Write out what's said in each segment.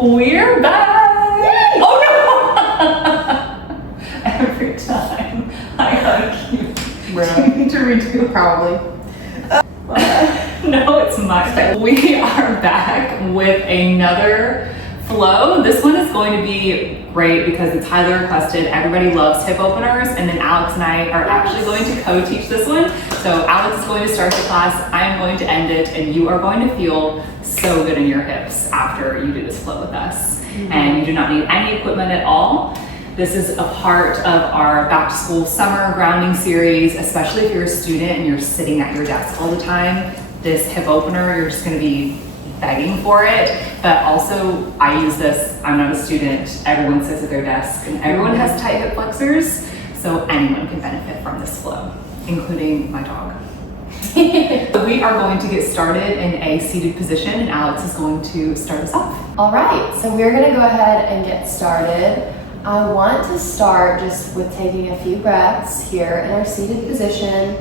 We're back! Yay! Oh no! Every time I hug you, you need to redo. Probably. No, it's my fault. We are back with another flow. This one is going to be great because it's highly requested. Everybody loves hip openers, and then Alex and I are actually going to co-teach this one. So Alex is going to start the class, I am going to end it, and you are going to feel so good in your hips after you do this flow with us. And you do not need any equipment at all. This is a part of our back to school summer grounding series, especially if you're a student and you're sitting at your desk all the time. This hip opener, you're just gonna be begging for it. But also, I use this, I'm not a student, everyone sits at their desk and everyone has tight hip flexors, so anyone can benefit from this flow, including my dog. We are going to get started in a seated position, and Alex is going to start us off. All right, so we're gonna go ahead and get started. I want to start just with taking a few breaths here in our seated position.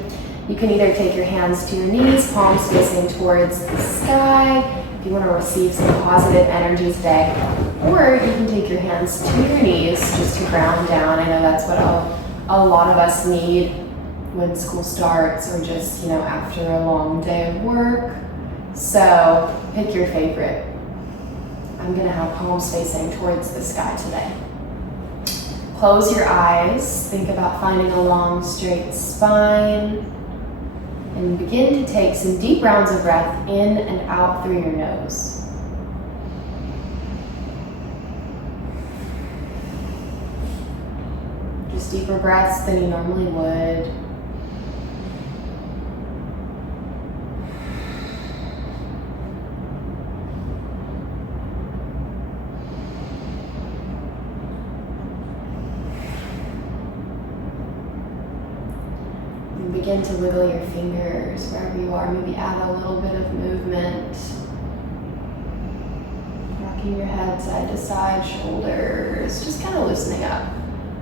You can either take your hands to your knees, palms facing towards the sky, if you want to receive some positive energy today, or you can take your hands to your knees just to ground down. I know that's what a lot of us need when school starts, or just, after a long day of work. So pick your favorite. I'm gonna have palms facing towards the sky today. Close your eyes, think about finding a long straight spine, and begin to take some deep rounds of breath in and out through your nose. Just deeper breaths than you normally would. Begin to wiggle your fingers wherever you are. Maybe add a little bit of movement. Rocking your head side to side, shoulders, just kind of loosening up.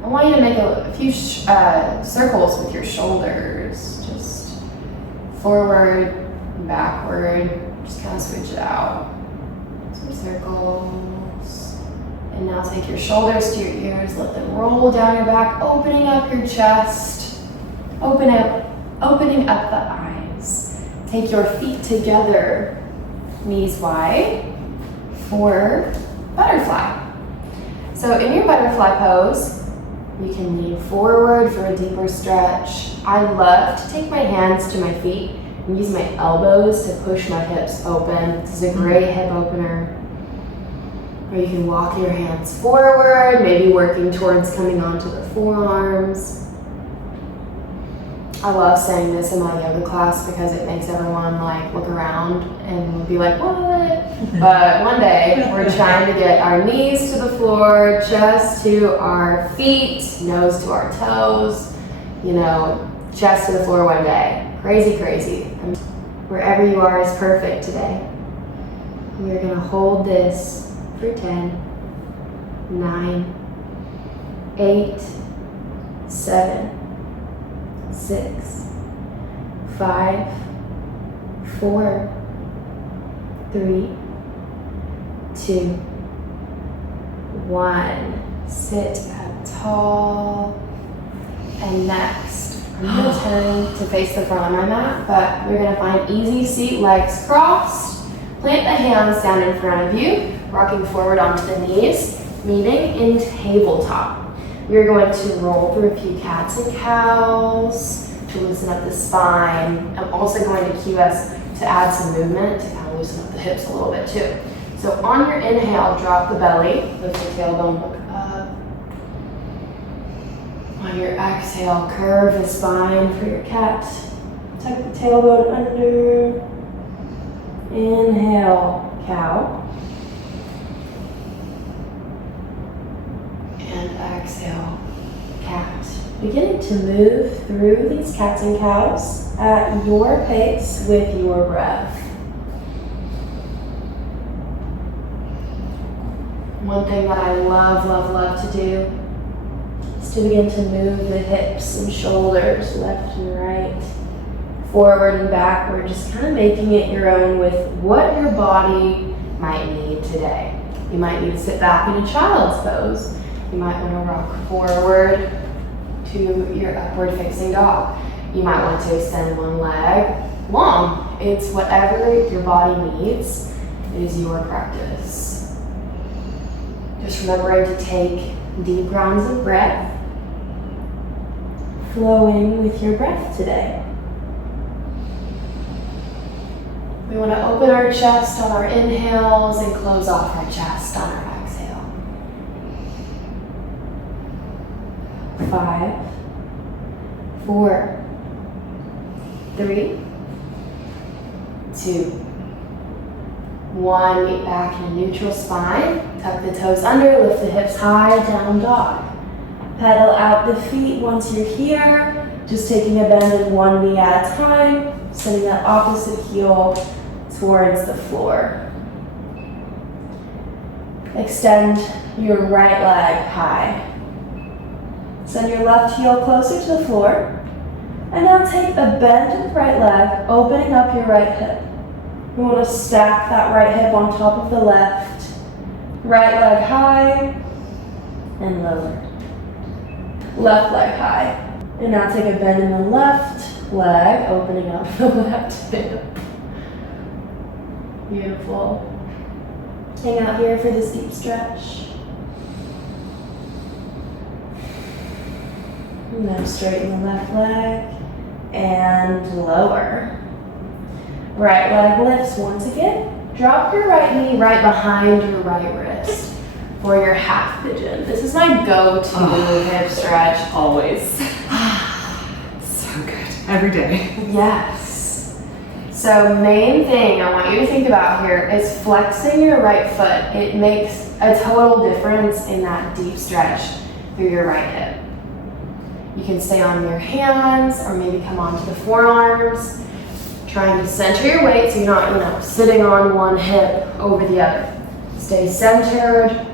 I want you to make a few circles with your shoulders. Just forward and backward. Just kind of switch it out. Some circles. And now take your shoulders to your ears. Let them roll down your back, opening up your chest. Opening up the eyes. Take your feet together, knees wide, for butterfly. So in your butterfly pose, you can lean forward for a deeper stretch. I love to take my hands to my feet and use my elbows to push my hips open. This is a great hip opener. Or you can walk your hands forward, maybe working towards coming onto the forearms. I love saying this in my yoga class because it makes everyone look around and be like, what? But one day we're trying to get our knees to the floor, chest to our feet, nose to our toes, chest to the floor one day. Crazy, crazy. Wherever you are is perfect today. We are gonna hold this for 10, 9, 8, 7, 6, 5, 4, 3, 2, 1. Sit up tall. And next, I'm going to turn to face the front of my mat, but we're going to find easy seat, legs crossed. Plant the hands down in front of you, rocking forward onto the knees, meeting in tabletop. We're going to roll through a few cats and cows to loosen up the spine. I'm also going to cue us to add some movement to kind of loosen up the hips a little bit too. So on your inhale, drop the belly, lift the tailbone, look up. On your exhale, curve the spine for your cat. Tuck the tailbone under. Inhale, cow. And exhale, cat. Beginning to move through these cats and cows at your pace with your breath. One thing that I love to do is to begin to move the hips and shoulders left and right, forward and backward, just kind of making it your own with what your body might need today. You might need to sit back in a child's pose. You might want to rock forward to your upward facing dog. You might want to extend one leg long. It's whatever your body needs. It is your practice. Just remembering to take deep rounds of breath, flowing with your breath today. We want to open our chest on our inhales and close off our chest on our exhale. 5, 4, 3, 2, 1. Meet back in a neutral spine. Tuck the toes under, lift the hips high, down dog. Pedal out the feet once you're here. Just taking a bend in one knee at a time, sending that opposite heel towards the floor. Extend your right leg high. Send your left heel closer to the floor. And now take a bend in the right leg, opening up your right hip. We want to stack that right hip on top of the left. Right leg high and lower. Left leg high. And now take a bend in the left leg, opening up the left hip. Beautiful. Hang out here for this deep stretch. Now straighten the left leg and lower. Right leg lifts once again. Drop your right knee right behind your right wrist for your half pigeon. This is my go-to hip stretch. Always. So good. Every day. Yes. So main thing I want you to think about here is flexing your right foot. It makes a total difference in that deep stretch through your right hip. You can stay on your hands or maybe come onto the forearms, trying to center your weight so you're not, sitting on one hip over the other. Stay centered.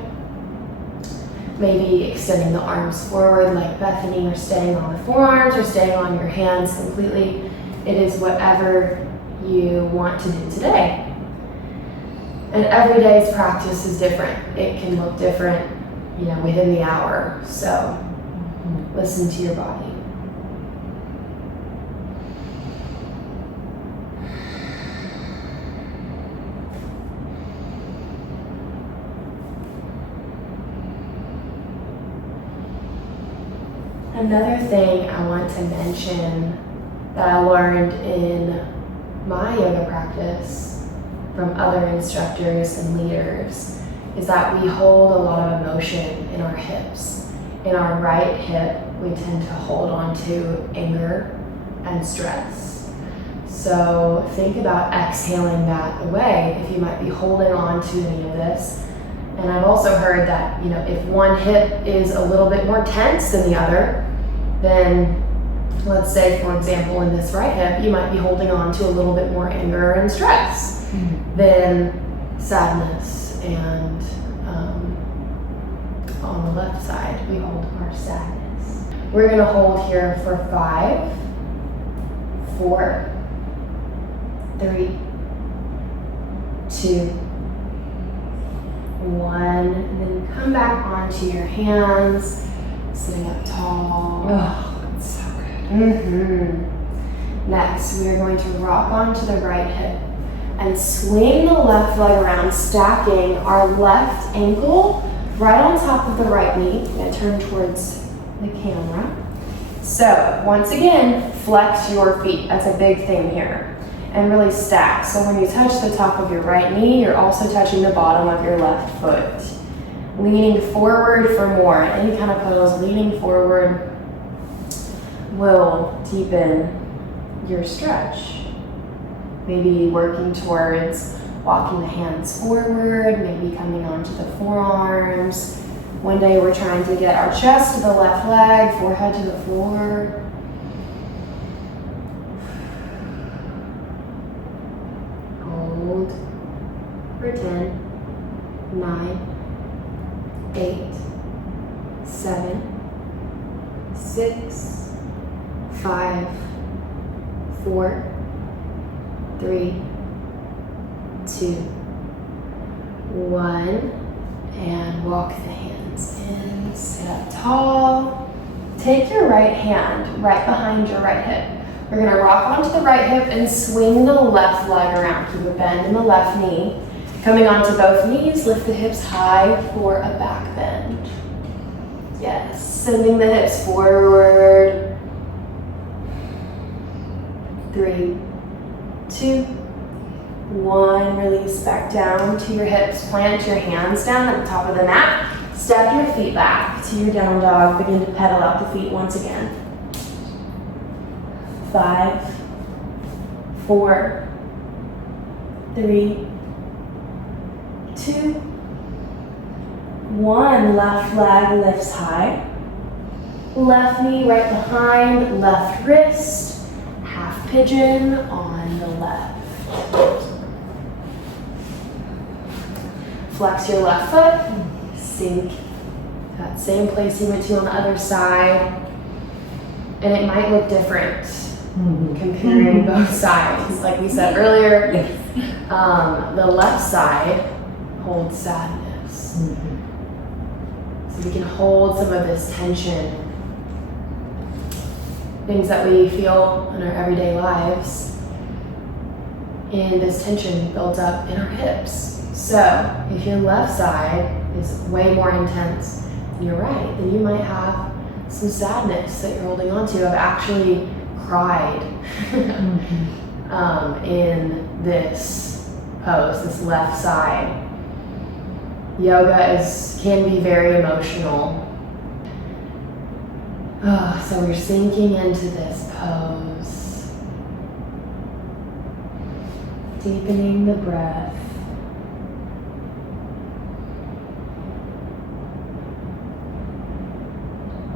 Maybe extending the arms forward like Bethany, or staying on the forearms, or staying on your hands completely. It is whatever you want to do today. And every day's practice is different. It can look different, within the hour. So listen to your body. Another thing I want to mention that I learned in my yoga practice from other instructors and leaders is that we hold a lot of emotion in our hips. In our right hip, we tend to hold on to anger and stress. So think about exhaling that away if you might be holding on to any of this. And I've also heard that, if one hip is a little bit more tense than the other, then let's say, for example, in this right hip, you might be holding on to a little bit more anger and stress than sadness. And on the left side, we hold our sadness. We're going to hold here for 5, 4, 3, 2, 1, and then come back onto your hands, sitting up tall. Oh, it's so good. Next, we are going to rock onto the right hip and swing the left leg around, stacking our left ankle right on top of the right knee. I'm going to turn towards the camera. So, once again, flex your feet. That's a big thing here. And really stack. So when you touch the top of your right knee, you're also touching the bottom of your left foot. Leaning forward for more. Any kind of pose, leaning forward will deepen your stretch. Maybe working towards walking the hands forward, maybe coming onto the forearms. One day we're trying to get our chest to the left leg, forehead to the floor. Hold for 10, 9, 8, 7, 6, 5, 4, 3, 2, 1. And walk the hands in, sit up tall. Take your right hand right behind your right hip. We're gonna rock onto the right hip and swing the left leg around. Keep a bend in the left knee. Coming onto both knees, lift the hips high for a back bend. Yes, sending the hips forward. 3, 2, 1. Release back down to your hips. Plant your hands down at the top of the mat. Step your feet back to your down dog. Begin to pedal out the feet once again. 5, 4, 3, 2, 1. Left leg lifts high. Left knee right behind, left wrist. Half pigeon on the left. Flex your left foot. Sink that same place you went to on the other side. And it might look different comparing both sides. Like we said earlier, the left side holds sadness. So we can hold some of this tension, things that we feel in our everyday lives, and this tension builds up in our hips. So if your left side is way more intense than your right, then you might have some sadness that you're holding on to. I've actually cried in this pose, this left side. Yoga can be very emotional. So we're sinking into this pose, deepening the breath.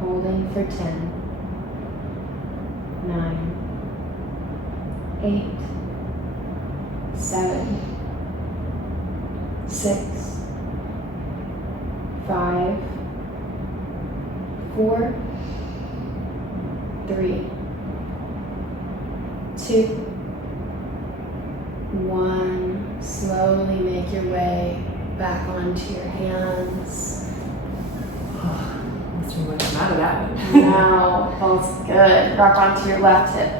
Holding for 10, 9, 8, 7, 6, 5, 4, 3, 2, 1. Slowly make your way back onto your hands. Out of that one. Now, feels good. Rock onto your left hip.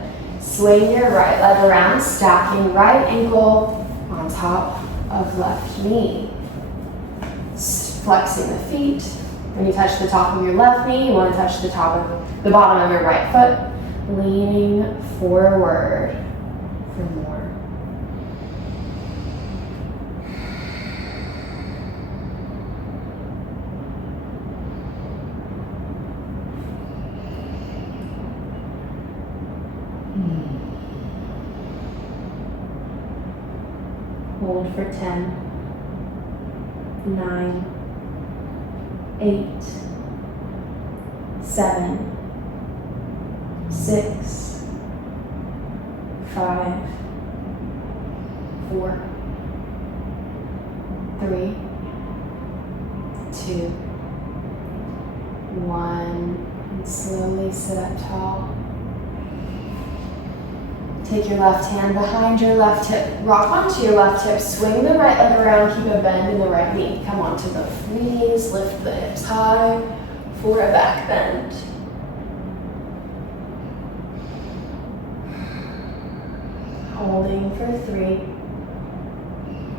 Swing your right leg around, stacking right ankle on top of left knee. Flexing the feet. When you touch the top of your left knee, you want to touch the bottom of your right foot. Leaning forward for more. Hold for 10, 9, 8, 7, 6, 5, 4, 3, 2, 1. And slowly sit up tall. Take your left hand behind your left hip. Rock onto your left hip. Swing the right leg around. Keep a bend in the right knee. Come onto the knees. Lift the hips high for a back bend. Holding for 3,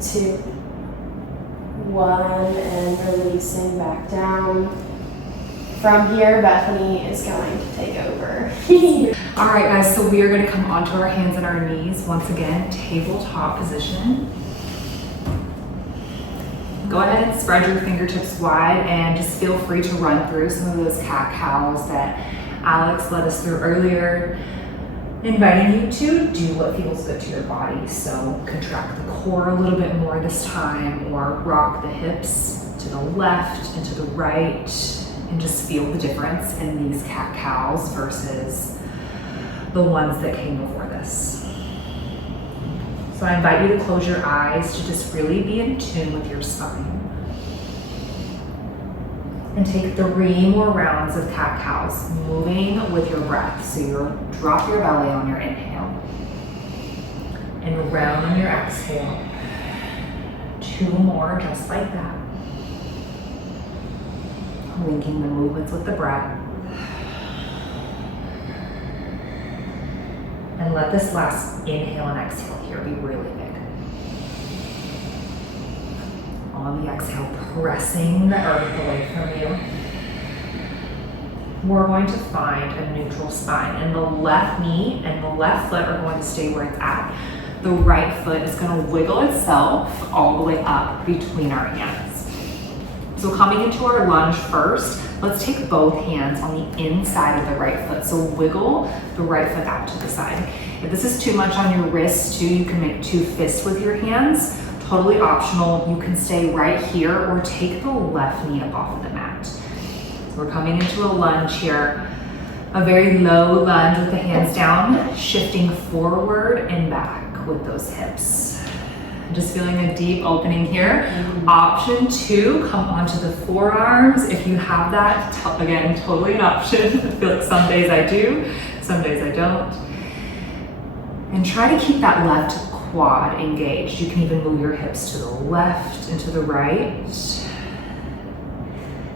2, 1, and releasing back down. From here, Bethany is going to take over. All right, guys, so we are going to come onto our hands and our knees. Once again, tabletop position. Go ahead and spread your fingertips wide and just feel free to run through some of those cat-cows that Alex led us through earlier, inviting you to do what feels good to your body. So contract the core a little bit more this time, or rock the hips to the left and to the right, and just feel the difference in these cat-cows versus the ones that came before this. So I invite you to close your eyes to just really be in tune with your spine. And take 3 more rounds of cat-cows, moving with your breath. So you'll drop your belly on your inhale and round on your exhale. 2 more, just like that. linking the movements with the breath. And let this last inhale and exhale here be really big. On the exhale, pressing the earth away from you. We're going to find a neutral spine, and the left knee and the left foot are going to stay where it's at. The right foot is going to wiggle itself all the way up between our hands. So coming into our lunge first, let's take both hands on the inside of the right foot. So wiggle the right foot out to the side. If this is too much on your wrist too, you can make 2 fists with your hands. Totally optional. You can stay right here or take the left knee up off of the mat. So we're coming into a lunge here. A very low lunge with the hands down, shifting forward and back with those hips. Just feeling a deep opening here. Option 2, come onto the forearms. If you have that, again, totally an option. I feel like some days I do, some days I don't. And try to keep that left quad engaged. You can even move your hips to the left and to the right.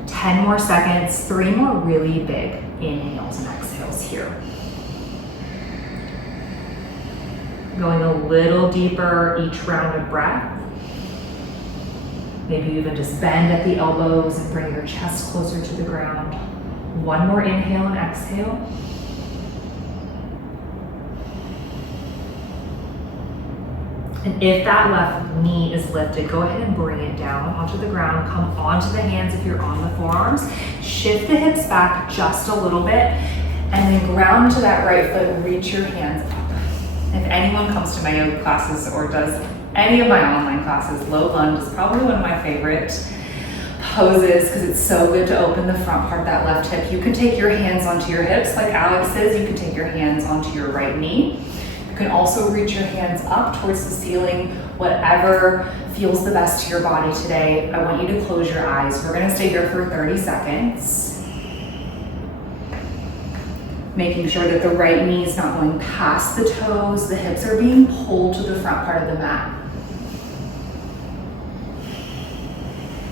10 more seconds, 3 more really big inhales and exhales here. Going a little deeper each round of breath. Maybe even just bend at the elbows and bring your chest closer to the ground. 1 more inhale and exhale. And if that left knee is lifted, go ahead and bring it down onto the ground. Come onto the hands if you're on the forearms. Shift the hips back just a little bit, and then ground to that right foot. Reach your hands up. If anyone comes to my yoga classes or does any of my online classes, low lunge is probably one of my favorite poses because it's so good to open the front part of that left hip. You can take your hands onto your hips like Alex is. You can take your hands onto your right knee. You can also reach your hands up towards the ceiling, whatever feels the best to your body today. I want you to close your eyes. We're gonna stay here for 30 seconds. Making sure that the right knee is not going past the toes. The hips are being pulled to the front part of the mat.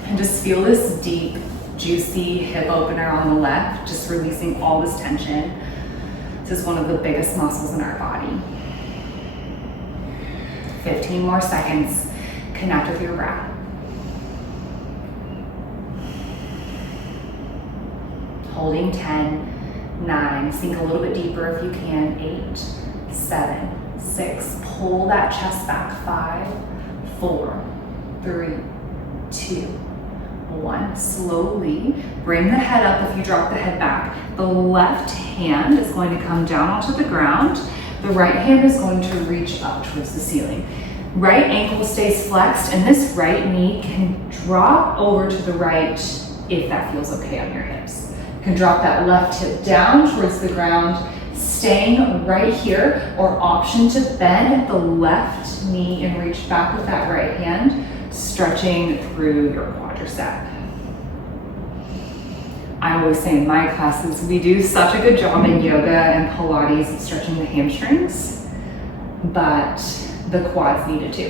And just feel this deep, juicy hip opener on the left, just releasing all this tension. This is one of the biggest muscles in our body. 15 more seconds. Connect with your breath. Holding 10, 9, sink a little bit deeper if you can. 8, 7, 6, pull that chest back. 5, 4, 3, 2, 1. Slowly bring the head up if you drop the head back. The left hand is going to come down onto the ground. The right hand is going to reach up towards the ceiling. Right ankle stays flexed, and this right knee can drop over to the right if that feels okay on your hips. You can drop that left hip down towards the ground, staying right here, or option to bend the left knee and reach back with that right hand, stretching through your quadricep. I always say in my classes, we do such a good job in yoga and Pilates stretching the hamstrings, but the quads need it too.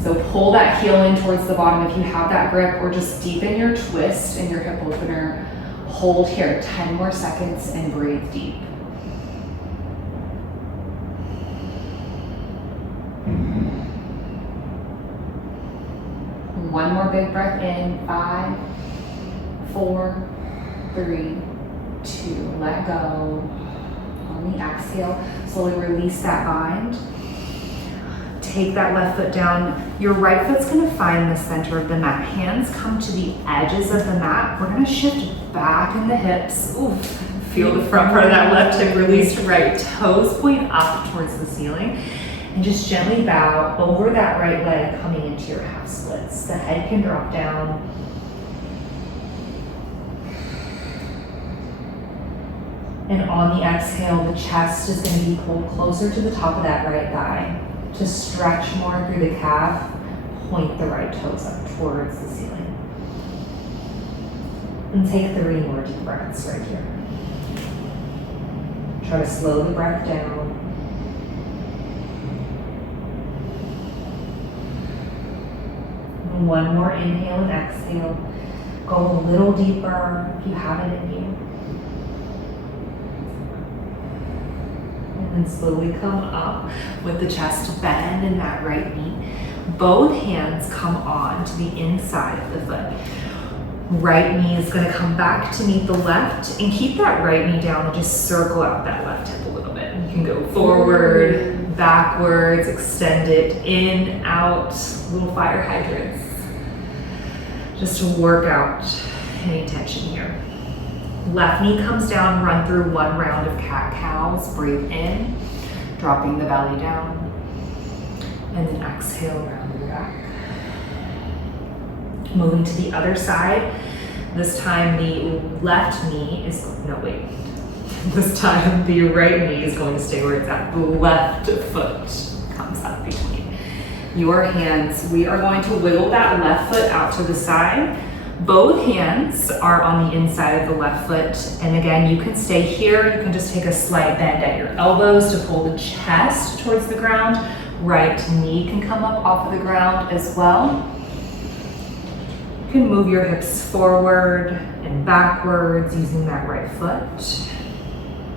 So pull that heel in towards the bottom if you have that grip, or just deepen your twist and your hip opener. Hold here, 10 more seconds, and breathe deep. One more big breath in. 5, 4, 3, 2, let go. On the exhale, slowly release that bind. Take that left foot down. Your right foot's gonna find the center of the mat. Hands come to the edges of the mat. We're gonna shift back in the hips. Ooh, feel the front part of that left hip release to right. Toes point up towards the ceiling. And just gently bow over that right leg, coming into your half splits. The head can drop down. And on the exhale, the chest is going to be pulled closer to the top of that right thigh. To stretch more through the calf, point the right toes up towards the ceiling. And take 3 more deep breaths right here. Try to slow the breath down. And 1 more inhale and exhale. Go a little deeper if you have it in you. And then slowly come up with the chest bend in that right knee. Both hands come on to the inside of the foot. Right knee is going to come back to meet the left, and keep that right knee down and just circle out that left hip a little bit. You can go forward, backwards, extend it, in, out, little fire hydrants. Just to work out any tension here. Left knee comes down, run through one round of cat-cows. Breathe in, dropping the belly down. And then exhale, round your back. Moving to the other side. This time the left knee is, no wait. This time the right knee is going to stay where it's at. The left foot comes up between your hands. We are going to wiggle that left foot out to the side. Both hands are on the inside of the left foot. And again, you can stay here. You can just take a slight bend at your elbows to pull the chest towards the ground. Right knee can come up off of the ground as well. You can move your hips forward and backwards using that right foot.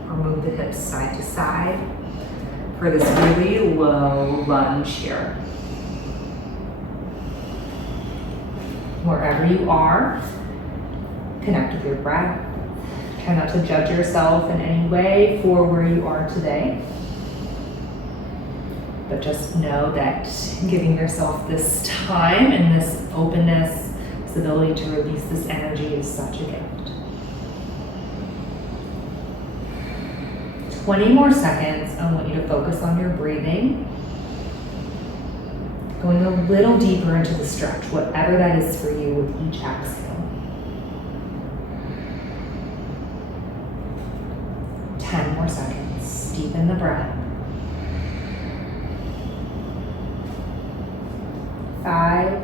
Or move the hips side to side for this really low lunge here. Wherever you are, connect with your breath. Try not to judge yourself in any way for where you are today. But just know that giving yourself this time and this openness, this ability to release this energy is such a gift. 20 more seconds. I want you to focus on your breathing. Going a little deeper into the stretch, whatever that is for you with each exhale. 10 more seconds. Deepen the breath. 5,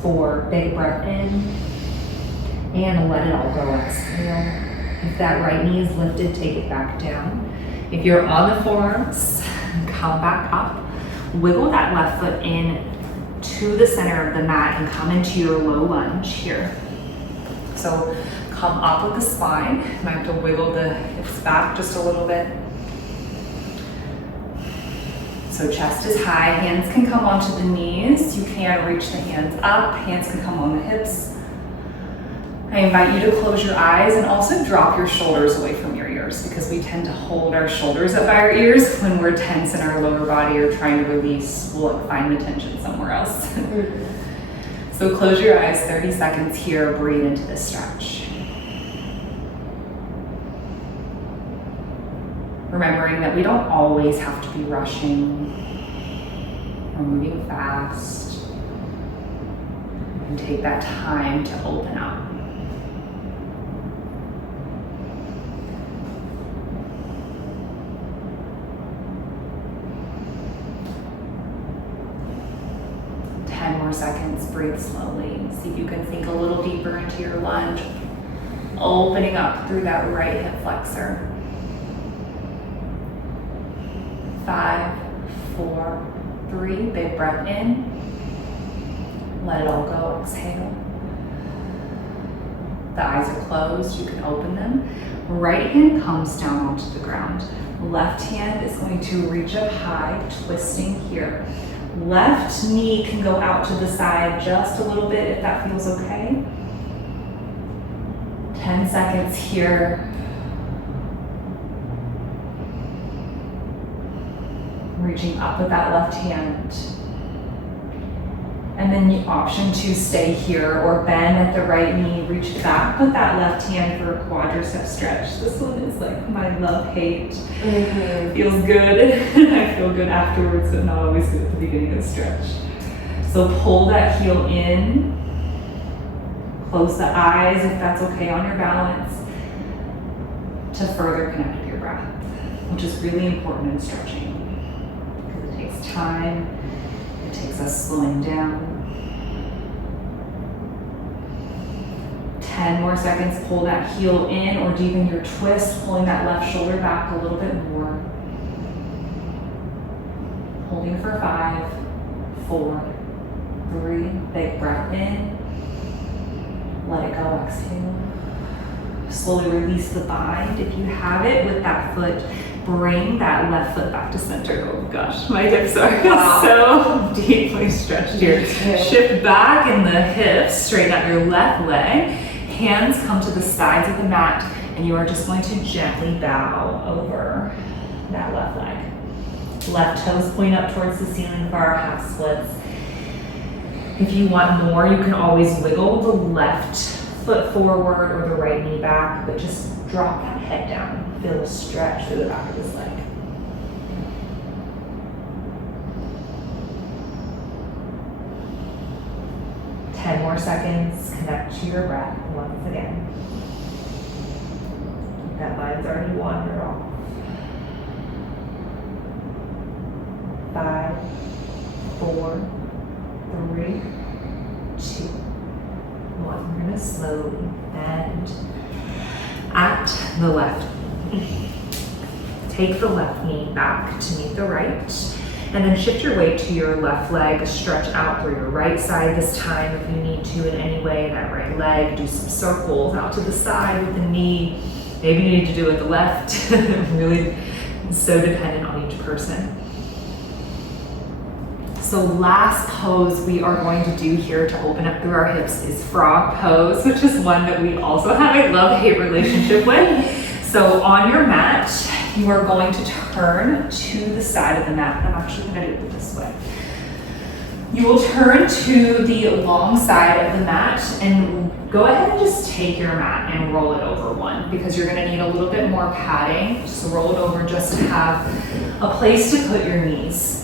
4, big breath in, and let it all go, exhale. If that right knee is lifted, take it back down. If you're on the forearms, come back up. Wiggle that left foot in to the center of the mat and come into your low lunge here. So come up with the spine. You might have to wiggle the hips back just a little bit. So chest is high, hands can come onto the knees. You can reach the hands up, hands can come on the hips. I invite you to close your eyes and also drop your shoulders away from your ears, because we tend to hold our shoulders up by our ears when we're tense in our lower body or trying to release. We'll find the tension somewhere else. So close your eyes, 30 seconds here, breathe into this stretch. Remembering that we don't always have to be rushing or moving fast. And take that time to open up. More seconds, breathe slowly. See if you can sink a little deeper into your lunge, opening up through that right hip flexor. 5, 4, 3, big breath in. Let it all go, exhale. The eyes are closed, you can open them. Right hand comes down onto the ground. Left hand is going to reach up high, twisting here. Left knee can go out to the side just a little bit if that feels okay. 10 seconds here. Reaching up with that left hand. And then the option to stay here or bend at the right knee, reach back with that left hand for a quadricep stretch. This one is like my love-hate. Feels good. I feel good afterwards, but not always good at the beginning of the stretch. So pull that heel in. Close the eyes if that's okay on your balance, to further connect with your breath, which is really important in stretching because it takes time. It takes us slowing down. 10 more seconds, pull that heel in or deepen your twist, pulling that left shoulder back a little bit more. Holding for 5, 4, 3, big breath in. Let it go, exhale. Slowly release the bind. If you have it with that foot, bring that left foot back to center. Oh gosh, my hips are so deeply stretched here. Shift back in the hips, straighten out your left leg. Hands come to the sides of the mat, and you are just going to gently bow over that left leg. Left toes point up towards the ceiling for our half splits. If you want more, you can always wiggle the left foot forward or the right knee back, but just drop that head down. Feel the stretch through the back of this leg. Ten more seconds. Connect to your breath once again. That mind's already wandered off. 5, 4, 3, 2, 1. We're going to slowly bend at the left. Take the left knee back to meet the right, and then shift your weight to your left leg. Stretch out through your right side this time if you need to in any way. That right leg, do some circles out to the side with the knee. Maybe you need to do it with the left. Really so dependent on each person. So last pose we are going to do here to open up through our hips is frog pose, which is one that we also have a love-hate relationship with. So on your mat, you are going to turn to the side of the mat. I'm actually going to do it this way. You will turn to the long side of the mat and go ahead and just take your mat and roll it over one, because you're going to need a little bit more padding. So roll it over just to have a place to put your knees.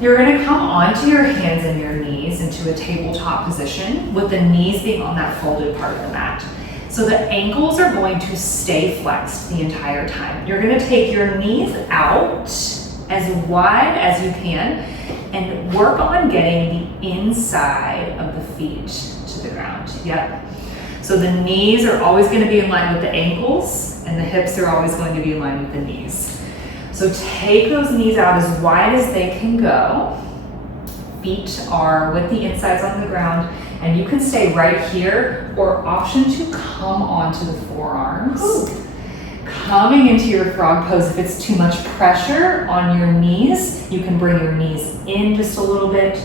You're going to come onto your hands and your knees into a tabletop position with the knees being on that folded part of the mat. So the ankles are going to stay flexed the entire time. You're going to take your knees out as wide as you can and work on getting the inside of the feet to the ground. Yep. So the knees are always going to be in line with the ankles, and the hips are always going to be in line with the knees. So take those knees out as wide as they can go. Feet are with the insides on the ground, and you can stay right here, or option to come onto the forearms. Ooh. Coming into your frog pose, if it's too much pressure on your knees, you can bring your knees in just a little bit.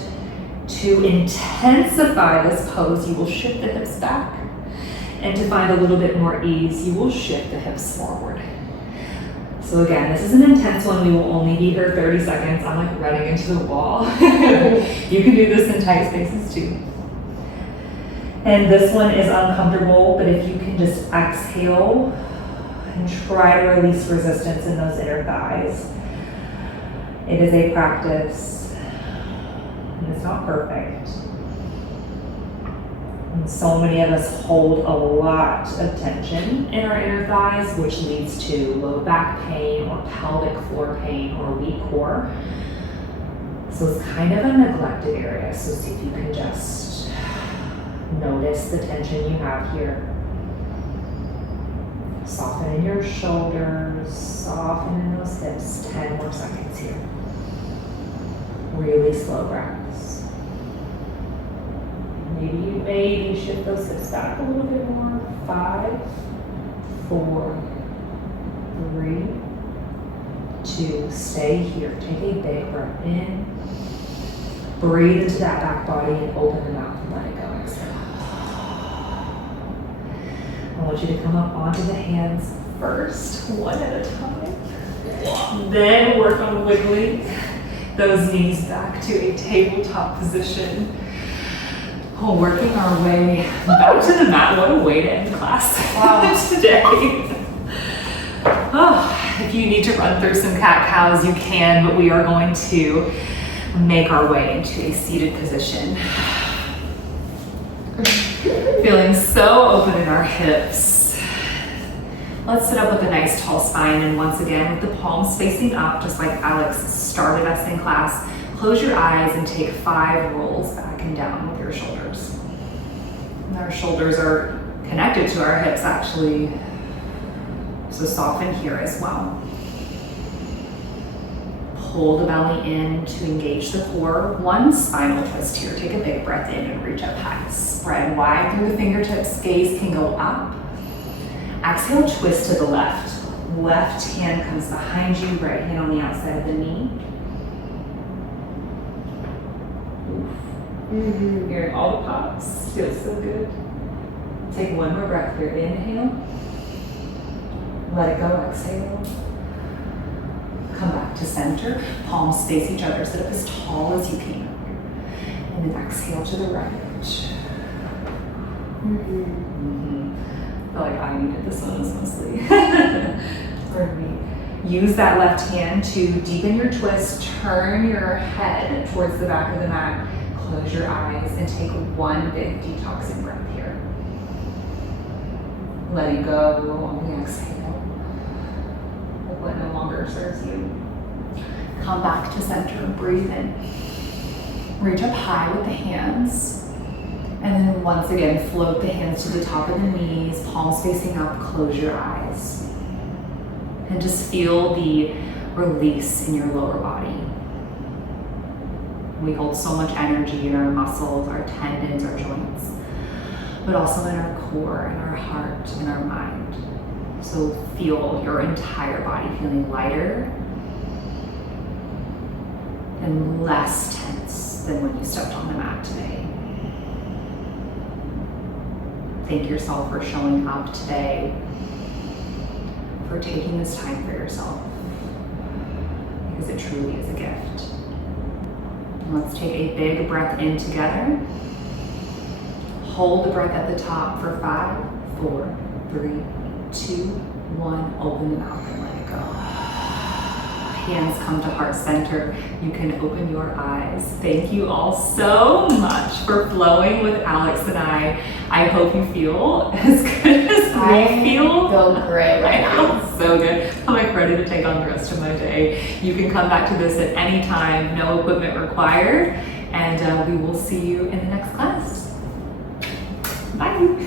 To intensify this pose, you will shift the hips back. And to find a little bit more ease, you will shift the hips forward. So again, this is an intense one. We will only be here 30 seconds. I'm like running into the wall. You can do this in tight spaces too. And this one is uncomfortable, but if you can just exhale and try to release resistance in those inner thighs. It is a practice, and it's not perfect. And so many of us hold a lot of tension in our inner thighs, which leads to low back pain or pelvic floor pain or weak core. So it's kind of a neglected area. So see if you can just notice the tension you have here. Soften in your shoulders, soften in those hips. 10 more seconds here. Really slow breaths. Maybe shift those hips back a little bit more. 5, 4, 3, 2. Stay here. Take a big breath in. Breathe into that back body and open the mouth and let it go. Exhale. I want you to come up onto the hands first, one at a time. Then work on wiggling those knees back to a tabletop position. Oh, working our way back to the mat. What a way to end class today. Oh, if you need to run through some cat-cows, you can, but we are going to make our way into a seated position. Feeling so open in our hips. Let's sit up with a nice tall spine, and once again with the palms facing up, just like Alex started us in class. Close your eyes and take 5 rolls back and down with your shoulders. And our shoulders are connected to our hips actually, so soften here as well. pull the belly in to engage the core. One spinal twist here. Take a big breath in and reach up high. Spread wide through the fingertips. Gaze can go up. Exhale, twist to the left. Left hand comes behind you, right hand on the outside of the knee. Hearing all the pops. Feels so good. Take one more breath here. Inhale. Let it go. Exhale. Come back to center. Palms face each other. Sit up as tall as you can. And then exhale to the right. I feel like I needed this one mostly. Pardon me. Use that left hand to deepen your twist. Turn your head towards the back of the mat. Close your eyes and take one big detoxing breath here. Letting go on the exhale of what no longer serves you. Come back to center. Breathe in. Reach up high with the hands. And then once again, float the hands to the top of the knees, palms facing up, close your eyes. And just feel the release in your lower body. We hold so much energy in our muscles, our tendons, our joints, but also in our core, in our heart, in our mind. So feel your entire body feeling lighter and less tense than when you stepped on the mat today. Thank yourself for showing up today, for taking this time for yourself, because it truly is a gift. And let's take a big breath in together. Hold the breath at the top for 5, 4, 3, 2, 1. Open the mouth and let it go. Hands come to heart center. You can open your eyes. Thank you all so much for flowing with Alex and I. I hope you feel as good as I feel. I feel great right now. So good. I'm like ready to take on the rest of my day. You can come back to this at any time. No equipment required. And we will see you in the next class. Bye.